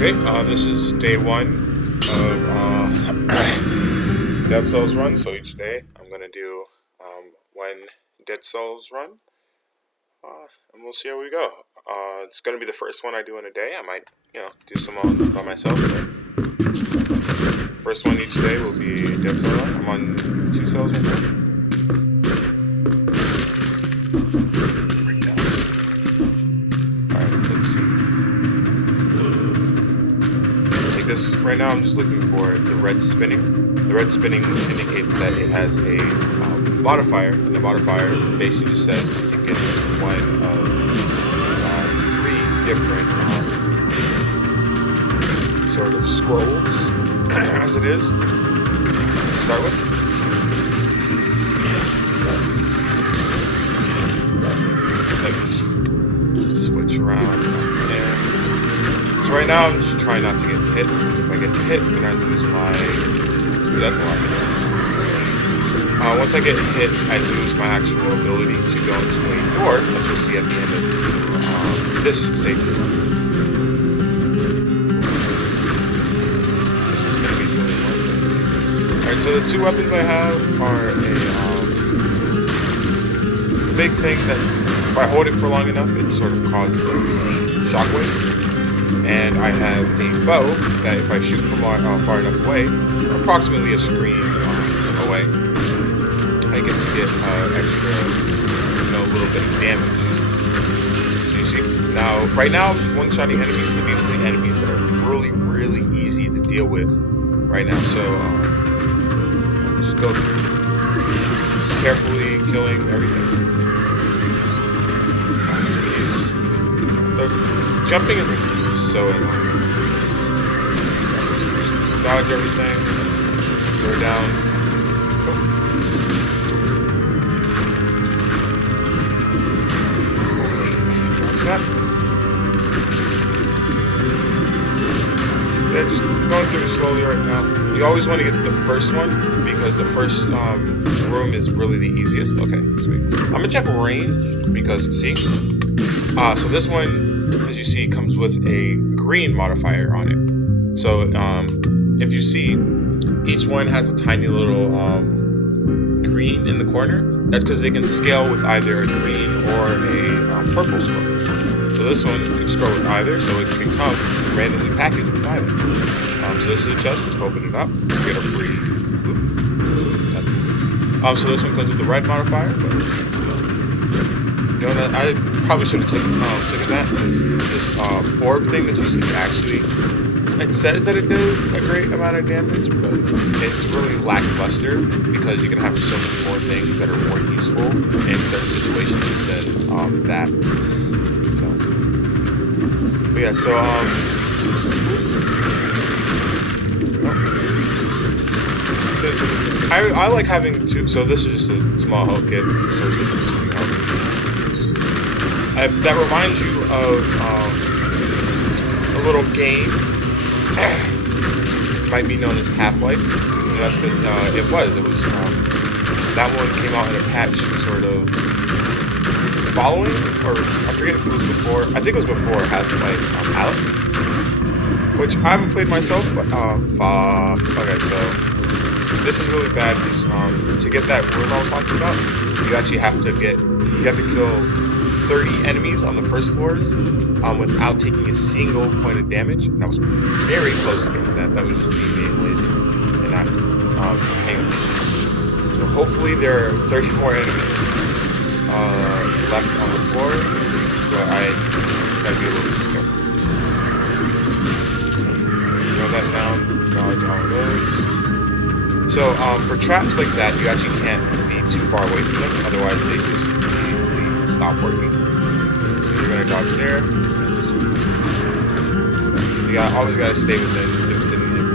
Okay, this is day one of Dead Cells run. So each day I'm gonna do one Dead Cells run, and we'll see how we go. It's gonna be the first one I do in a day. I might, do some on by myself. First one each day will be Dead Cell run. I'm on 2 cells right now. Alright, let's see. This right now I'm just looking for the red spinning. The red spinning indicates that it has a modifier, and the modifier basically just says it gets one of 3 different sort of scrolls, as it is, to start with. Let me switch around. So right now I'm just trying not to get hit, because if I get hit, then I lose my... Ooh, that's a lot of once I get hit, I lose my actual ability to go into a door, as you'll see at the end of this segment. This is going to be really hard. Alright, so the 2 weapons I have are a big thing that if I hold it for long enough, it sort of causes a shockwave. And I have a bow that if I shoot from far enough away, approximately a screen away, I get to get extra, a little bit of damage. So you see, now, right now I'm just one-shotting enemies, but these are the enemies that are really, really easy to deal with right now. So I'll just go through carefully killing everything. Jumping in this game is so annoying. Just dodge everything. Go down. Cool. Dodge that. Yeah, just going through it slowly right now. You always want to get the first one, because the first room is really the easiest. Okay, sweet. I'm gonna check ranged, because see? So this one, as you see, comes with a green modifier on it. So if you see, each one has a tiny little green in the corner. That's because they can scale with either a green or a purple scroll. So this one can scroll with either, so it can come randomly packaged with either. So this is a chest, just open it up, get a free... Ooh, that's it. So this one comes with the red modifier, but... I probably should have taken that, because this orb thing that you see, actually, it says that it does a great amount of damage, but it's really lackluster, because you can have so many more things that are more useful in certain situations than that. So, but yeah, so I like having 2. So this is just a small health kit. If that reminds you of a little game, might be known as Half-Life. And that's because it was that one came out in a patch sort of following, or I forget if it was before. I think it was before Half-Life Alex, which I haven't played myself, but okay, so this is really bad, because to get that room I was talking about, you actually have to kill 30 enemies on the first floors without taking a single point of damage, and I was very close to getting that. That was just me being lazy and not paying attention. So hopefully there are 30 more enemies left on the floor, but I gotta be a little bit careful. Throw that down, dodge all those. So for traps like that, you actually can't be too far away from them, otherwise they just stop working. You're gonna dodge there. You always gotta stay within the vicinity of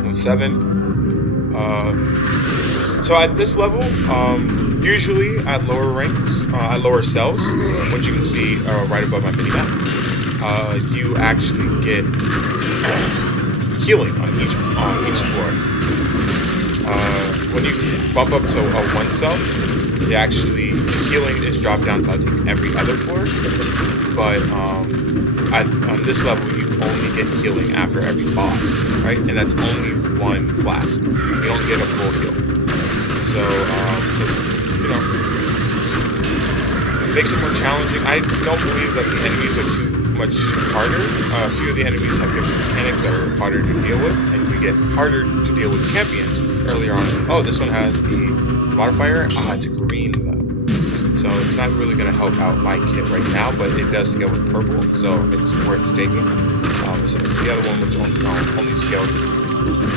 those. So 7. So at this level, usually at lower ranks, at lower cells, which you can see right above my minimap, you actually get healing on each floor. When you bump up to a 1 cell, the healing is dropped down to I think every other floor, but on this level you only get healing after every boss, right? And that's only one flask. You don't get a full heal. So it's, you know, it makes it more challenging. I don't believe that the enemies are too much harder. A few of the enemies have different mechanics that are harder to deal with, and you get harder to deal with champions earlier on. Oh, this one has a modifier. It's green though. So it's not really going to help out my kit right now, but it does scale with purple, so it's worth taking. It's the other one which only scales with green.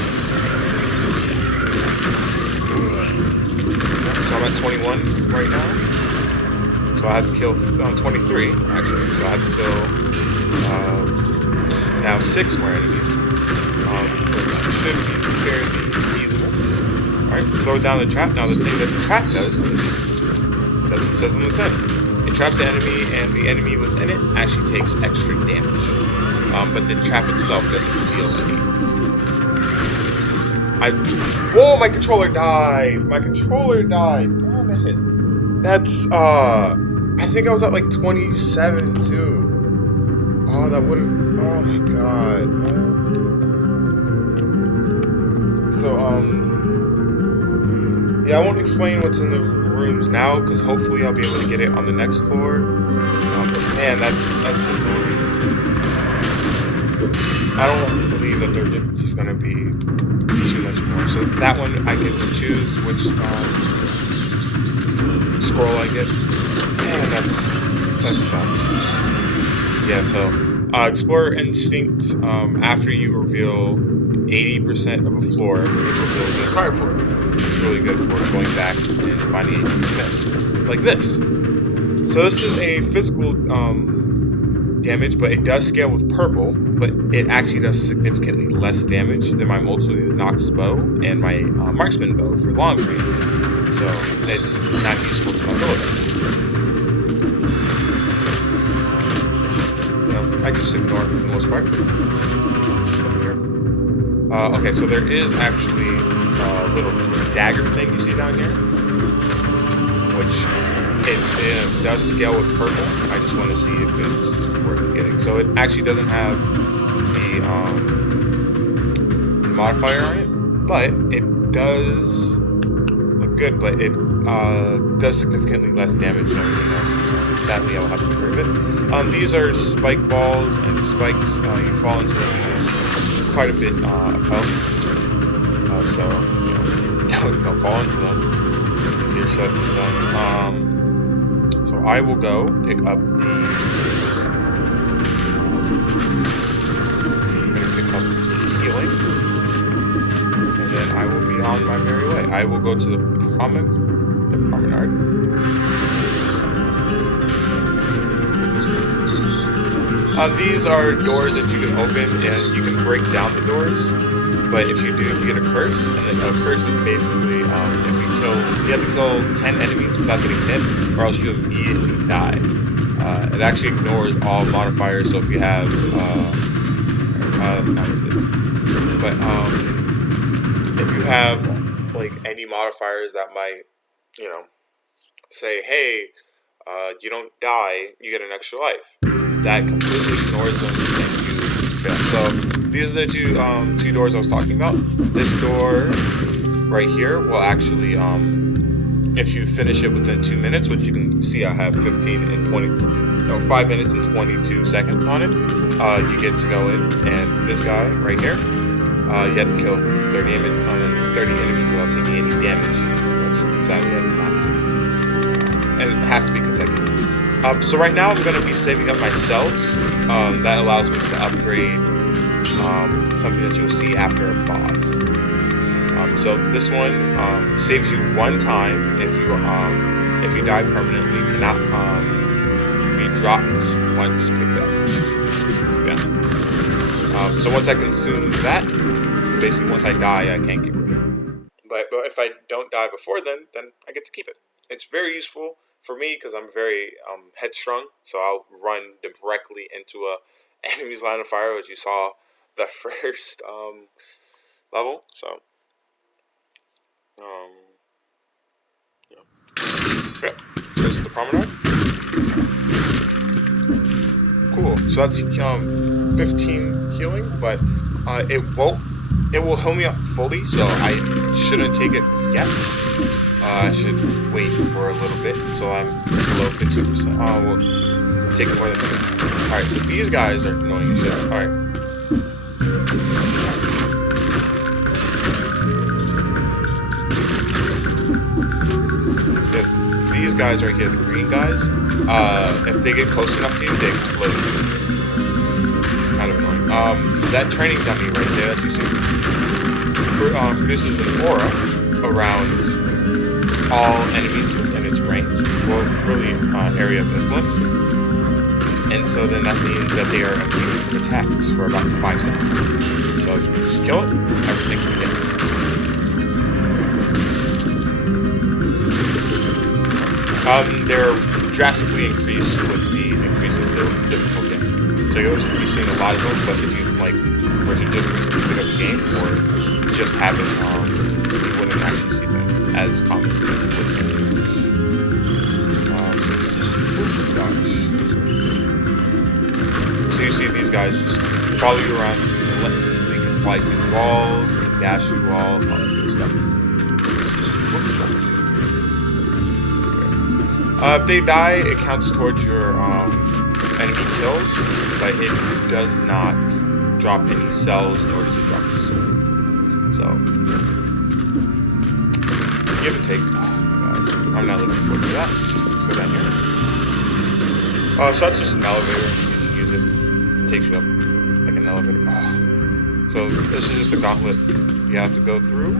So I'm at 21 right now. So I have to kill 23 actually. So I have to kill now 6 more enemies, which should be fairly feasible. Alright, throw down the trap. Now the thing that the trap does what it says on the tin. It traps the enemy, and the enemy within it actually takes extra damage. But the trap itself doesn't deal any. Whoa, my controller died! My controller died! Damn it. That's, I think I was at like 27 too. Oh, that would've, oh my god, man. So, yeah, I won't explain what's in the rooms now, because hopefully I'll be able to get it on the next floor. But man, that's annoying. I don't believe that there's going to be too much more. So that one, I get to choose which scroll I get. Man, that sucks. Yeah, so Explorer Instinct, after you reveal 80% of a floor, it reveals the entire floor. It's really good for going back and finding anything you missed. Like this. So this is a physical damage, but it does scale with purple, but it actually does significantly less damage than my multi-nox bow and my marksman bow for long range. So it's not useful to my ability. I can just ignore it for the most part. Okay, so there is actually a little dagger thing you see down here, which it does scale with purple. I just want to see if it's worth getting. So it actually doesn't have the modifier on it, but it does look good, but it does significantly less damage than everything else. So sadly, I'll have to get rid of it. These are spike balls and spikes. You fall into them, there's quite a bit of health. So, you know, don't fall into them. Easier said than done. So I will go pick up the. I'm gonna pick up this healing, and then I will be on my merry way. I will go to the promenade. These are doors that you can open, and you can break down the doors. But if you do, you get a curse, and then a curse is basically you have to kill 10 enemies without getting hit, or else you immediately die. It actually ignores all modifiers, so if you have, if you have like any modifiers that might, you know, say, hey, you don't die, you get an extra life. That completely ignores them, and you fail. So these are the two doors I was talking about. This door right here will actually, if you finish it within 2 minutes, which you can see I have 5 minutes and 22 seconds on it, you get to go in, and this guy right here, you have to kill 30 enemies without taking any damage, which sadly I did not. And it has to be consecutive. So right now I'm going to be saving up my cells. That allows me to upgrade something that you'll see after a boss. So this one saves you 1 time if you die permanently, cannot be dropped once picked up. Yeah. So once I consume that, basically once I die, I can't get rid of it. But if I don't die before then I get to keep it. It's very useful for me because I'm very headstrong, so I'll run directly into a enemy's line of fire, which you saw the first level. So, yeah. Yeah. So this is the promenade. Cool. So that's 15 healing, but it won't. It will heal me up fully, so I shouldn't take it yet. I should wait for a little bit until I'm below 50%. Oh, we'll take it more than 50%. Alright, so these guys are annoying as shit. Alright. Yes, these guys right here, the green guys, if they get close enough to you, they explode. Kind of annoying. That training dummy right there that you see produces an aura around all enemies within its range, well, really area of influence, and so then that means that they are immune from attacks for about 5 seconds. So if you just kill it, everything can be damaged. They're drastically increased with the increase of the difficulty. So you'll be seeing a lot of them, but if you were to just recently pick up the game or just have it, you wouldn't actually see them as common as you would. So you see these guys just follow you around relentlessly, can fly through walls, can dash through walls, all that good stuff. If they die, it counts towards your enemy kills, but it does not drop any cells, nor does it drop a soul. So, give and take. Oh my god, I'm not looking forward to that. Let's go down here. So that's just an elevator. You should use it. It takes you up like an elevator. Oh. So this is just a gauntlet you have to go through.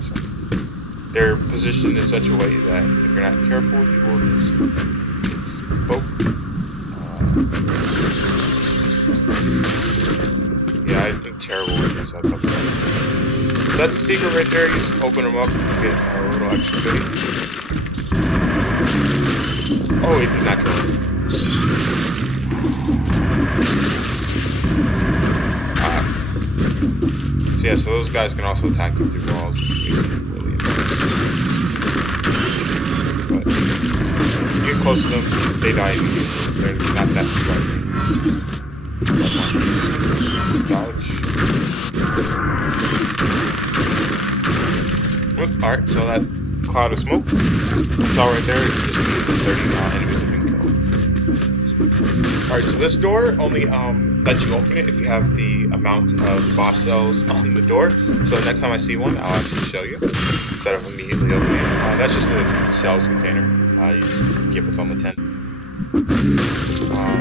So they're positioned in such a way that if you're not careful, you will just get smoked. Yeah, I'm terrible with this. That's upsetting. So that's a secret right there. You just open them up and get a little extra goodie. Oh, it did not kill him. So yeah, so those guys can also attack you through walls. Really annoying. But you get close to them, they die immediately. They're not that threatening. Dodge. Alright, so that cloud of smoke you saw right there, it just means that 30 enemies have been killed. Alright, so this door only lets you open it if you have the amount of boss cells on the door. So next time I see one, I'll actually show you instead of immediately opening it. That's just a cells container. You just keep what's on the tent.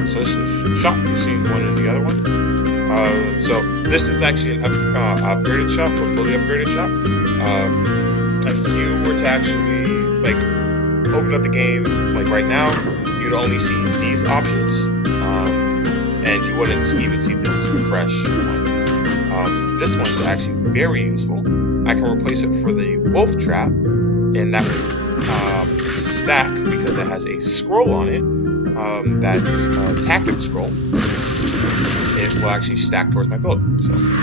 So this is shop. You see one and the other one. So this is actually an upgraded shop, or fully upgraded shop. If you were to actually open up the game right now, you'd only see these options, and you wouldn't even see this refresh one. This one's actually very useful. I can replace it for the wolf trap, and that would stack because it has a scroll on it. That's a tactic scroll. It will actually stack towards my build. So I'm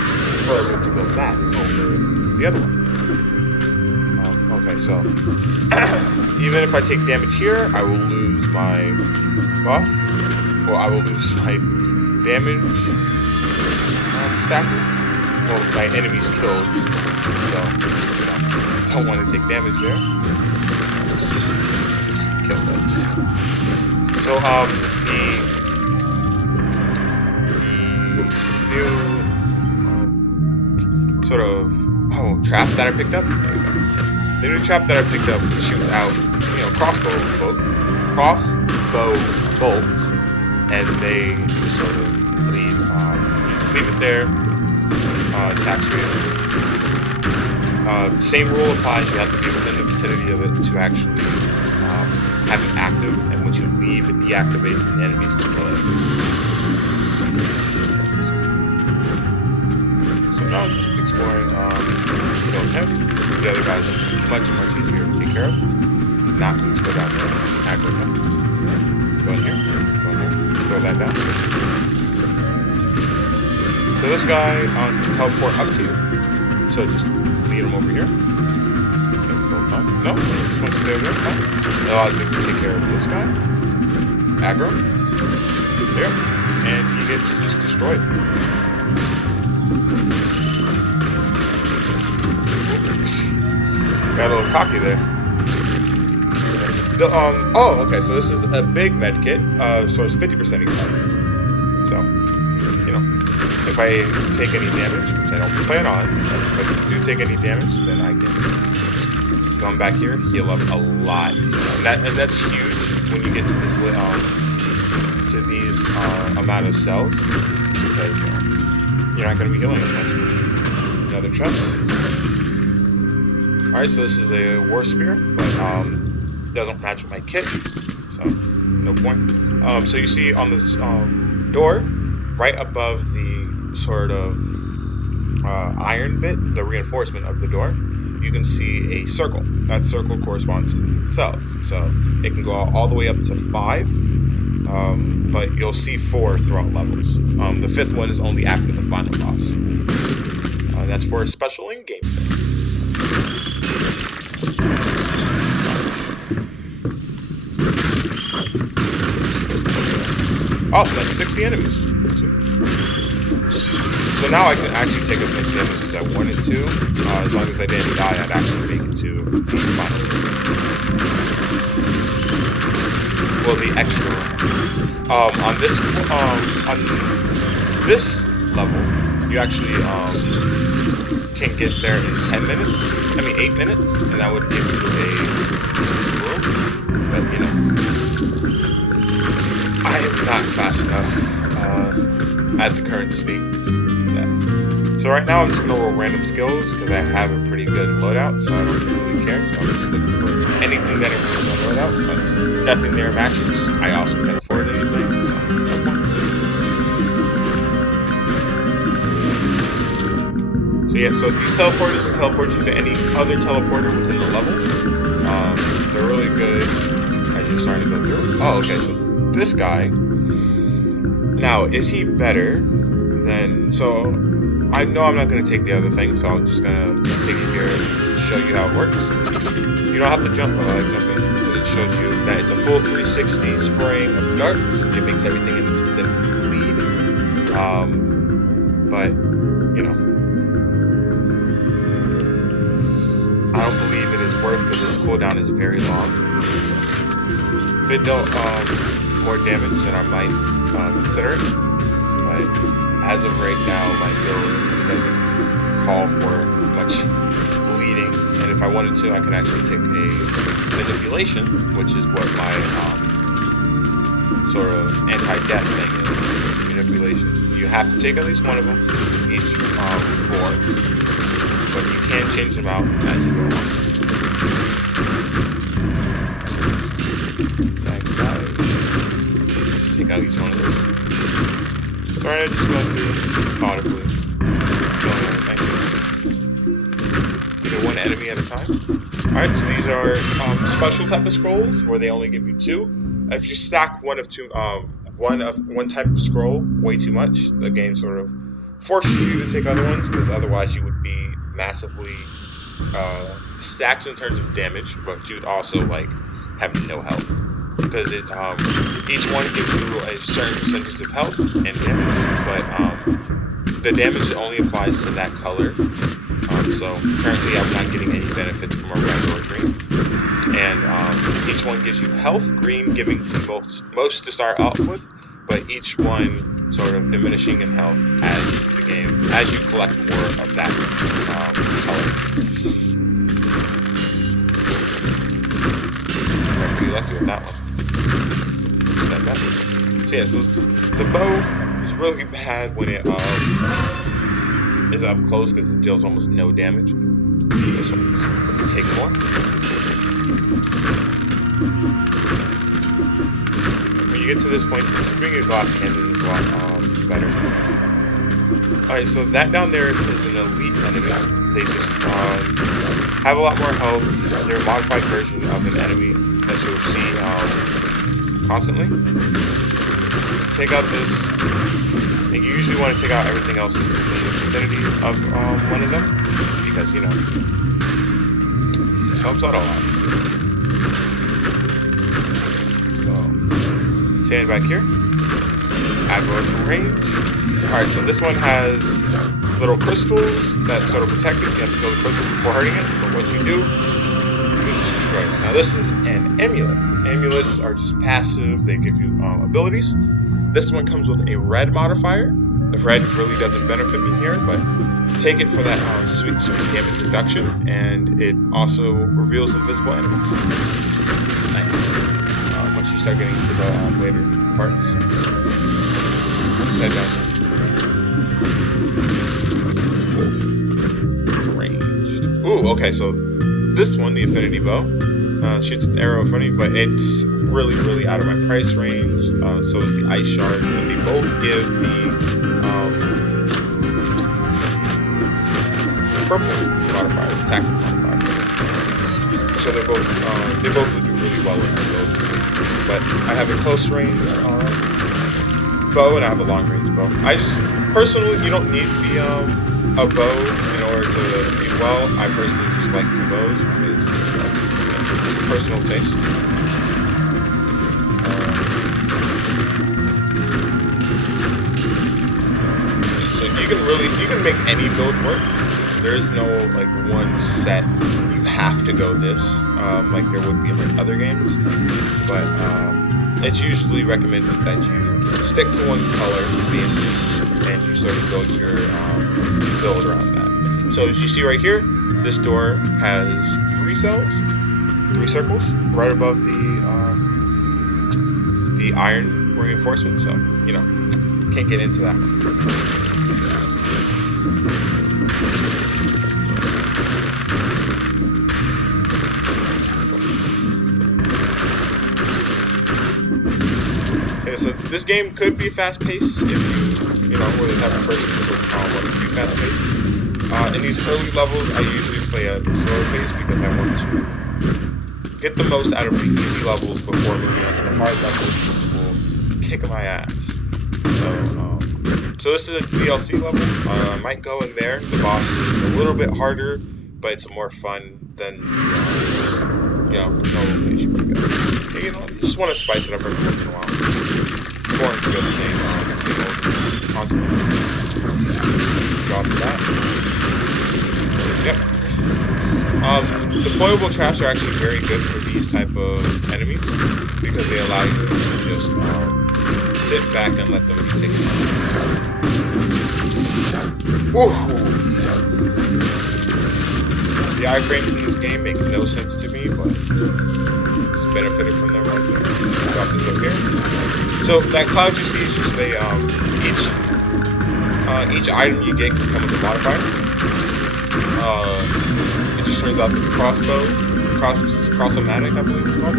preferable to build that over the other one. Okay, so even if I take damage here, I will lose my buff, or I will lose my damage stacker. Well, my enemy's killed, so don't want to take damage there. Just kill those. So the new sort of trap that I picked up. There you go. The new trap that I picked up shoots out, crossbow bolts, and they just sort of leave. You can leave it there. It's actually same rule applies. You have to be within the vicinity of it to actually have it active. And once you leave, it deactivates, and the enemies can kill it. So now just exploring. Killing him. The other guy's much easier to take care of. Not need to go down there and aggro him. Go in here. Throw that down. So this guy can teleport up to you. So just lead him over here. No, just wants to stay over there. Oh. It allows me to take care of this guy. Aggro. There. And he gets just destroyed. Got a little cocky there. Oh, okay, so this is a big med kit, so it's 50% of your health. So, you know, if I take any damage, which I don't plan on, but if I do take any damage, then I can just come back here, heal up a lot. And that's huge when you get to this to these amount of cells, because you're not going to be healing as much. Another chest. Alright, so this is a war spear, but doesn't match with my kit, so no point. So you see on this door, right above the sort of iron bit, the reinforcement of the door, you can see a circle. That circle corresponds to cells, so it can go all the way up to 5, but you'll see 4 throughout levels. The 5th one is only after the final boss. That's for a special in-game thing. Oh, that's 60 enemies. So now I can actually take as much damage as I wanted to. As long as I didn't die, I'd actually make it to the final. Well, the extra one. On this level, you actually can get there in 10 minutes. I mean 8 minutes, and that would give you a room. But you know, I am not fast enough at the current state to do that. So right now I'm just gonna roll random skills because I have a pretty good loadout, so I don't really care. So I'm just looking for anything that improves my loadout, but nothing there matches. I also can't afford anything, so no point. So yeah, so these teleporters will teleport you to any other teleporter within the level. They're really good as you're starting to go through. Oh, okay, so this guy, now, is he better than, so I know I'm not going to take the other thing, so I'm just going to take it here and show you how it works. You don't have to jump, but I like jumping, because it shows you that it's a full 360 spraying of darts. It makes everything in its vicinity bleed. But, you know, I don't believe it is worth, because its cooldown is very long. If it dealt more damage, then I might consider it. But as of right now, my build doesn't call for much bleeding. And if I wanted to, I can actually take a manipulation, which is what my sort of anti-death thing is. It's a manipulation. You have to take at least one of them, each 4. But you can change them out as you go on. Take out each one of those. Sorry, I just went through methodically. Killing everything. Either one enemy at a time. Alright, so these are special type of scrolls where they only give you 2. If you stack one type of scroll way too much, the game sort of forces you to take other ones, because otherwise you would be massively stacked in terms of damage, but you'd also like have no health. Because it each one gives you a certain percentage of health and damage, but the damage only applies to that color. So currently I'm not getting any benefits from a red or a green. And each one gives you health, green giving you most to start off with, but each one sort of diminishing in health as you collect more of that color. I'm pretty lucky with that one. So yeah, so the bow is really bad when it is up close because it deals almost no damage. This one, just take more. When you get to this point, just bring your glass cannon as well. Better. Alright, so that down there is an elite enemy. They just have a lot more health. They're a modified version of an enemy that you'll see constantly. Take out this. And you usually want to take out everything else in the vicinity of one of them, because, you know, This helps out a lot. So, stand back here. Aggro from range. Alright, so this one has little crystals that sort of protect it. You have to kill the crystals before hurting it. But what you do, you destroy it. Now this is an amulet. Amulets are just passive. They give you abilities. This one comes with a red modifier. The red really doesn't benefit me here, but take it for that sweet damage reduction, and it also reveals invisible enemies. Nice. Once you start getting into the later parts, let's head down. Ranged. Ooh, okay, so this one, the Affinity Bow, shoots an arrow in front of you, but it's really, really out of my price range. So is the Ice Shard, but they both give the purple modifier, the tactical modifier. So they both would do really well with my build. But I have a close range bow and I have a long range bow. I just personally, you don't need the a bow in order to do well. I personally just like the bows because it's personal taste. So you can make any build work. There is no like one set. You have to go this, like there would be in like other games. But it's usually recommended that you stick to one color and you sort of build your build around that. So as you see right here, this door has 3 cells, 3 circles, right above the iron reinforcement. So you know, can't get into that one. Okay, so this game could be fast-paced if you know, were the type of person who wants to be fast-paced. In these early levels, I usually play at a slower pace because I want to get the most out of the easy levels before moving on to the hard levels, which will kick my ass. So this is a DLC level. I might go in there. The boss is a little bit harder, but it's more fun than normal place you would go. You know, you just want to spice it up every once in a while. It's boring to go the same old constantly. Drop that. Yep. Deployable traps are actually very good for these type of enemies because they allow you to just sit back and let them be taken out. The iframes in this game make no sense to me, but just benefited from them right there. Drop this up here. So that cloud you see is just each item you get can come with a modifier. It just turns out that the crossbow, Crossomatic, I believe it's called,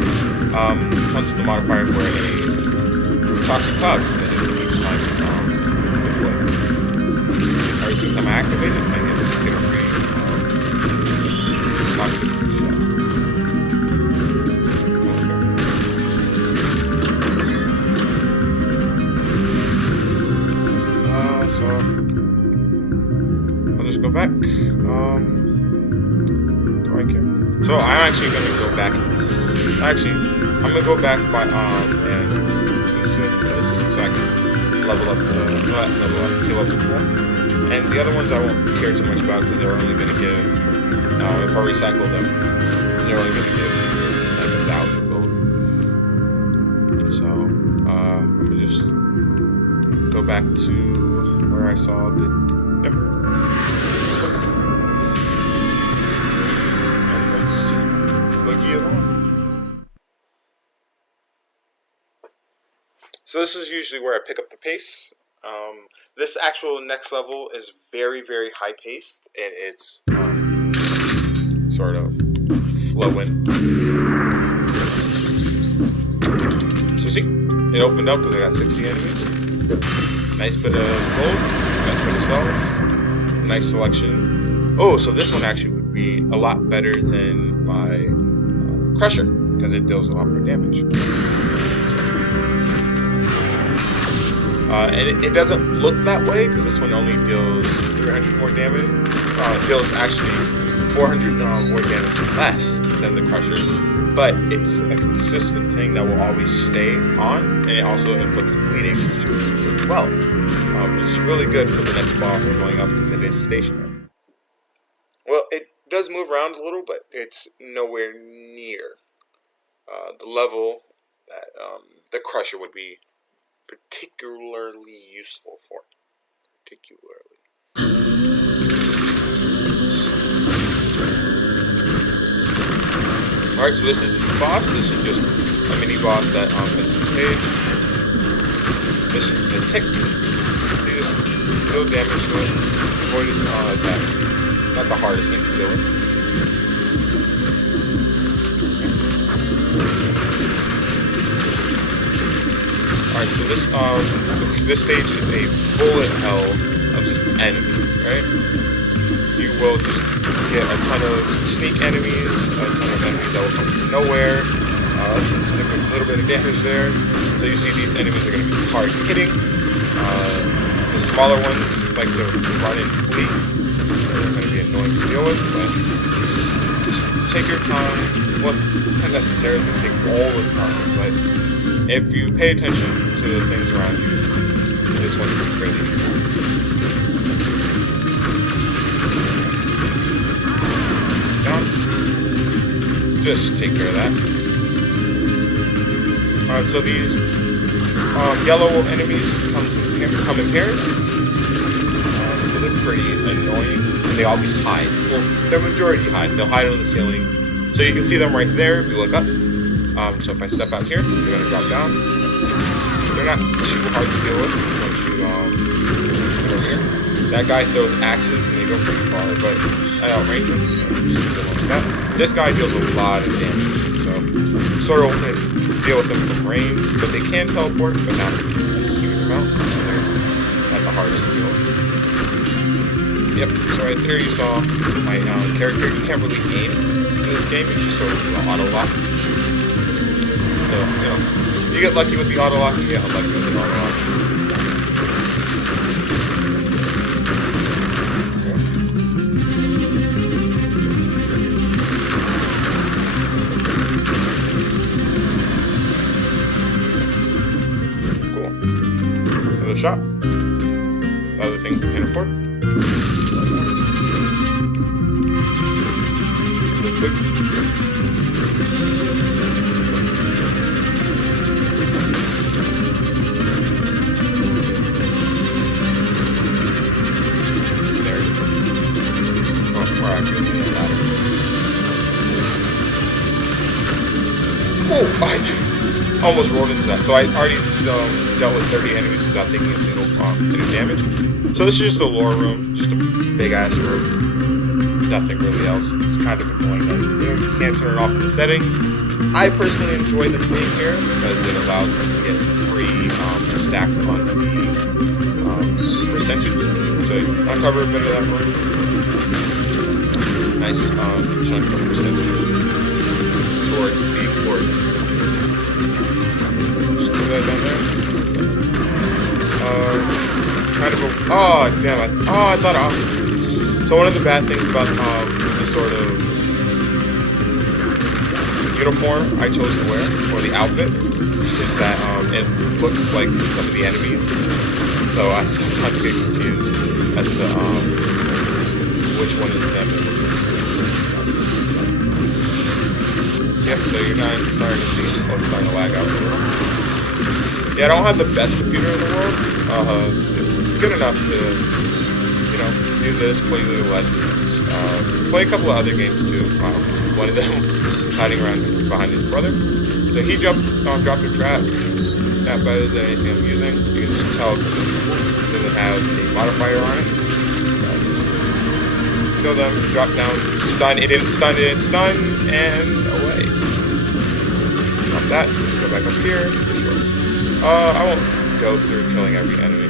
comes with the modifier where a toxic cloud is emitted each time it's deployed. Every single time I activate it, I get a free toxic shell. So I'll just go back. Do I care? So I'm actually gonna go back I'm gonna go back by and consume this so I can level up heal up the full. And the other ones I won't care too much about because they're only gonna give if I recycle them, they're only gonna give like 1,000 gold. So I'm gonna just go back to where I saw the and let's look it on. So this is usually where I pick up the pace. This actual next level is very, very high paced, and it's sort of flowing. So see, it opened up because I got 60 enemies. Nice bit of gold, nice bit of cells, nice selection. Oh, so this one actually would be a lot better than my Crusher because it deals a lot more damage. And it doesn't look that way because this one only deals 300 more damage. It deals actually 400 more damage less than the Crusher, but it's a consistent thing that will always stay on, and it also inflicts bleeding as well. It's really good for the next boss when going up because it is stationary. Well, it does move around a little, but it's nowhere near the level that the Crusher would be particularly useful for. Alright, so this is the boss. This is just a mini boss that comes to the stage. This is the tick. You just deal damage to it. Avoid its attacks. Not the hardest thing to deal with. Alright, so this stage is a bullet hell of just enemies, right? You will just get a ton of sneak enemies, a ton of enemies that will come from nowhere. Just take a little bit of damage there. So you see these enemies are going to be hard hitting. The smaller ones like to run and flee. They're going to be annoying to deal with, but just take your time. Well, not necessarily take all the time, but if you pay attention to the things around you, this one's going to be fairly easy. Just take care of that. Alright, so these yellow enemies come in pairs. So they're pretty annoying. And they always hide. Well, the majority hide. They'll hide on the ceiling. So you can see them right there if you look up. So if I step out here, they're going to drop down. They're not too hard to deal with once you get over here. That guy throws axes and they go pretty far, but I outrange him, so I'm just going to deal with that. This guy deals a lot of damage, so sort of want to deal with them from range, but they can teleport, but not a huge amount, so they're not the hardest to deal with. Yep, so right there you saw my character. You can't really aim in this game, it's just sort of auto-lock. So, you know, you get lucky with the auto-lock, you get unlucky with the auto-lock. Shot. Other things we can afford. This big. Stairs. Oh, we're actually in the ladder. Oh, I almost rolled into that. So I already dealt with 30 enemies without taking a single bit of damage. So this is just a lore room, just a big ass room. Nothing really else. It's kind of annoying that it's there. You can't turn it off in the settings. I personally enjoy them being here because it allows me to get free stacks on the percentage. So you uncover a bit of that room. Nice chunk of percentage towards the explorers and stuff. Just move that down there. Kind of a... Oh, damn it. Oh, I thought... So one of the bad things about the sort of uniform I chose to wear, or the outfit, is that it looks like some of the enemies. So I sometimes get confused as to which one is them and which one is them. Yep, so you're not starting to see... Oh, it's starting to lag out a little. Yeah, I don't have the best computer in the world. It's good enough to, you know, do this, play League of Legends, play a couple of other games too. One of them was hiding around behind his brother. So he dropped a trap. Not better than anything I'm using. You can just tell because it doesn't have a modifier on it. Just kill them, drop down, stun. It didn't stun, and away. Drop that, go back up here, destroys. I won't go through killing every enemy.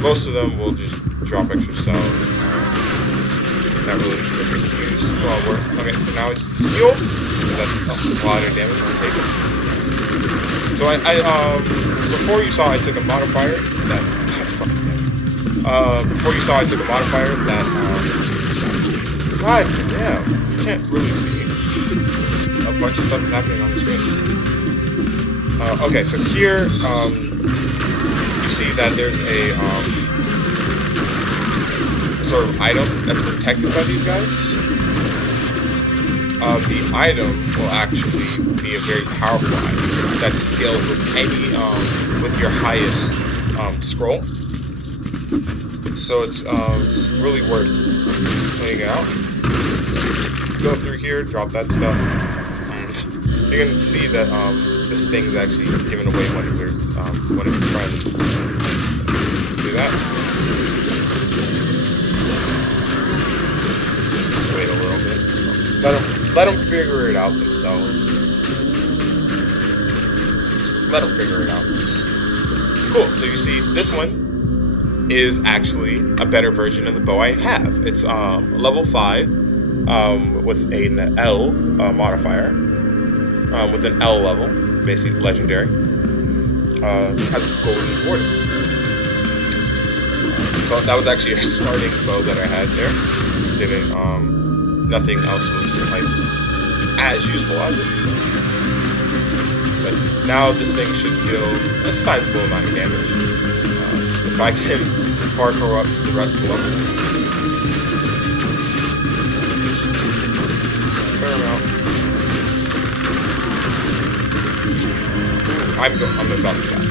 Most of them will just drop extra cells. Not really different use. Well, worth. Okay, so now it's heal. That's a lot of damage I'm taking. So I before you saw I took a modifier that before you saw I took a modifier that God damn, you can't really see. Just a bunch of stuff is happening on the screen. Okay, so here, you see that there's a sort of item that's protected by these guys. The item will actually be a very powerful item that scales with any, with your highest scroll. So it's really worth cleaning out. Go through here, drop that stuff. You can see that this thing's actually giving away one of your friends. Do that. Just wait a little bit. Let them figure it out themselves. Just let them figure it out. Cool. So you see, this one is actually a better version of the bow I have. It's level 5 with an L modifier, with an L level, basically legendary. Has a golden sword. So that was actually a starting bow that I had there. Didn't nothing else was like as useful as it. So. But now this thing should deal a sizable amount of damage. If I can parkour up to the rest of the level, fair amount. I'm about to die.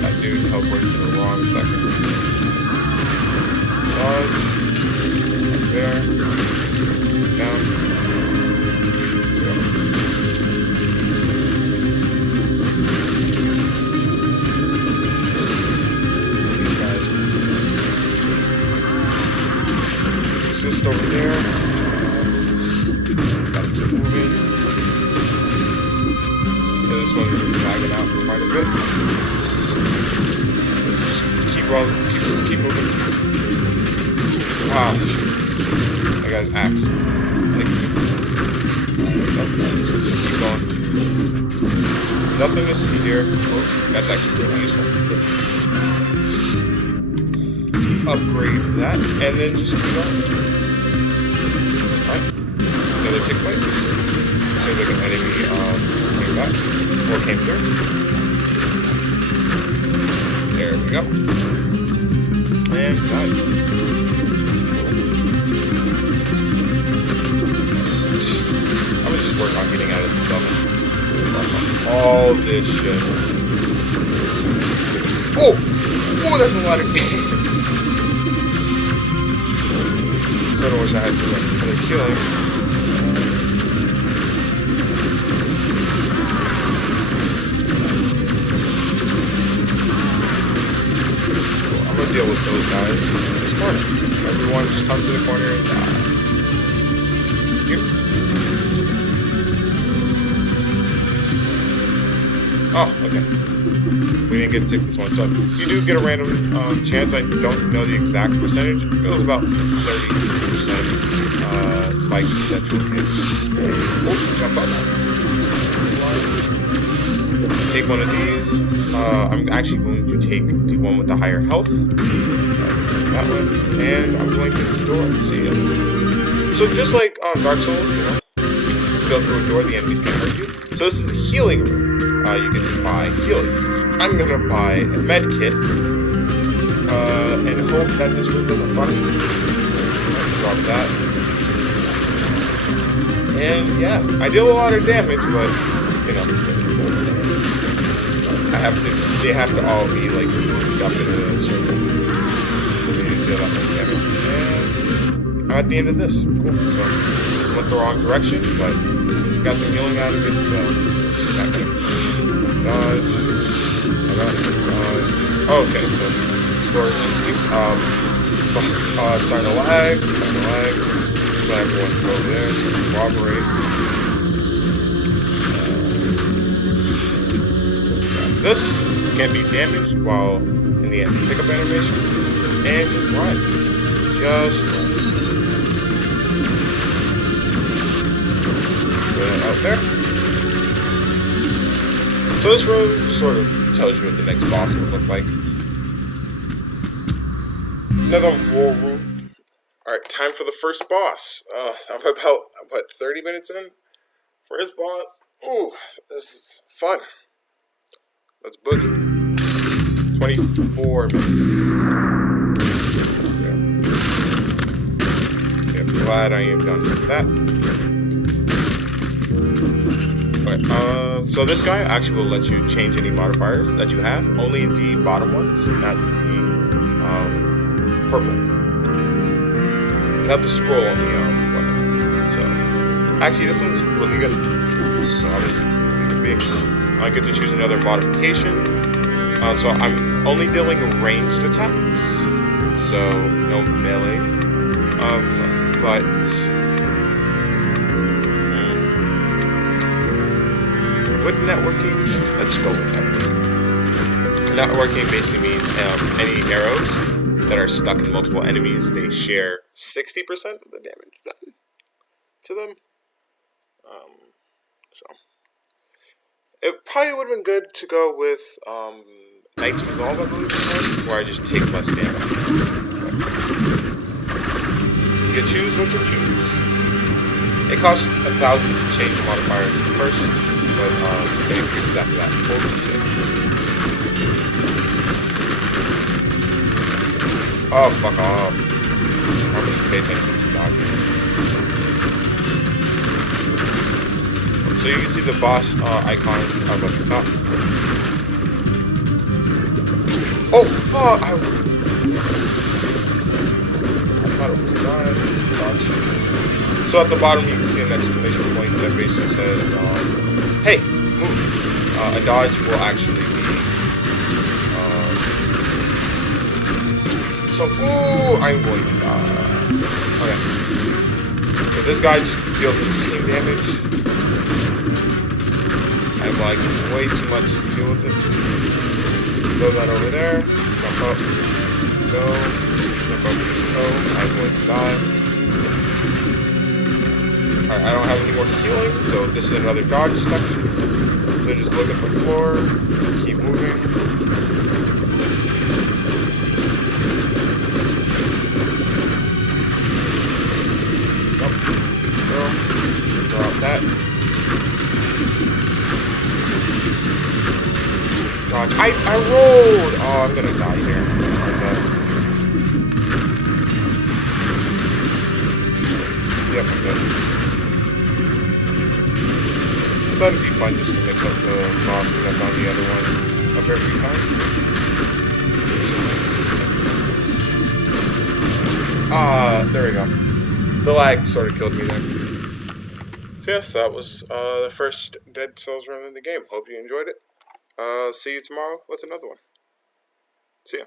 That dude teleported to the wrong section. Dodge. There. Down. Assist over there. Gotta keep moving. Yeah, this one is lagging out quite a bit. Just keep rolling, keep moving. Ah, shit. That guy's axe. Keep going. Nothing to see here. Oh, that's actually really useful. Upgrade that, and then just keep going. Alright. Another tick fight. Seems like an enemy came back. Or came through. There we go. And died. I'm gonna just work on getting out of this level. All this shit. Oh! Oh, that's a lot of damage. Sort of wish I had some other healing. Cool. I'm gonna deal with those guys in this corner. Everyone just come to the corner and die. Oh, okay. We didn't get to take this one. So you do get a random chance. I don't know the exact percentage. It feels about 30% like that you'll get. Oh, jump up. Take one of these. I'm actually going to take the one with the higher health. That one. And I'm going to this door. See ya. So just like Dark Souls, you know, you go through a door, the enemies can hurt you. So this is a healing room. You get to buy healing. I'm gonna buy a med kit and hope that this room doesn't fuck me. Drop that. And yeah, I deal a lot of damage, but you know, they have to all be like grouped up in a circle for me to deal that much damage. And I'm at the end of this. Cool. So went the wrong direction, but got some healing out of it, so not gonna dodge. Oh, okay, so Explorer Instinct. Starting to lag. This lag won't go there, so cooperate. This can be damaged while in the pickup animation. And just run. Just run. Put it out there. So this room just sort of tells you what the next boss would look like. Another war room. Alright, time for the first boss. I'm about, what, 30 minutes in for his boss? Ooh, this is fun. Let's boogie. 24 minutes in. Okay, I'm glad I am done with that. Okay, so this guy actually will let you change any modifiers that you have. Only the bottom ones, not the purple. Not the scroll on the button. So actually, this one's really good. So I'll just leave it be. I get to choose another modification. So I'm only dealing ranged attacks, so no melee. But with networking, let's go with networking. Networking basically means any arrows that are stuck in multiple enemies, they share 60% of the damage done to them. So it probably would have been good to go with Knight's Resolve, I believe it's called, where I just take less damage. You choose what you choose. It costs 1,000 to change the modifiers first, but it increases after that. Holy shit. Oh, fuck off. I'll just pay attention to dodging. So you can see the boss icon up at the top. Oh fuck! I thought it was done. Gotcha. So at the bottom you can see an exclamation point that basically says, "Hey, move!" A dodge will actually be. So, ooh, I'm going to die. Okay. So this guy just deals insane damage. I'm like way too much to deal with it. Throw that over there. Jump up. Go. Jump up. Go. I'm going to die. Alright, I don't have any more healing, so this is another dodge section. So just look at the floor. Keep moving. Jump. Go. Drop that. Dodge. I rolled! Oh, I'm gonna die here. Yep, I'm good. I thought it'd be fun just to mix up the boss because I've done the other one a fair few times. There we go. The lag sort of killed me there. So yes, that was the first Dead Cells run in the game. Hope you enjoyed it. See you tomorrow with another one. See ya.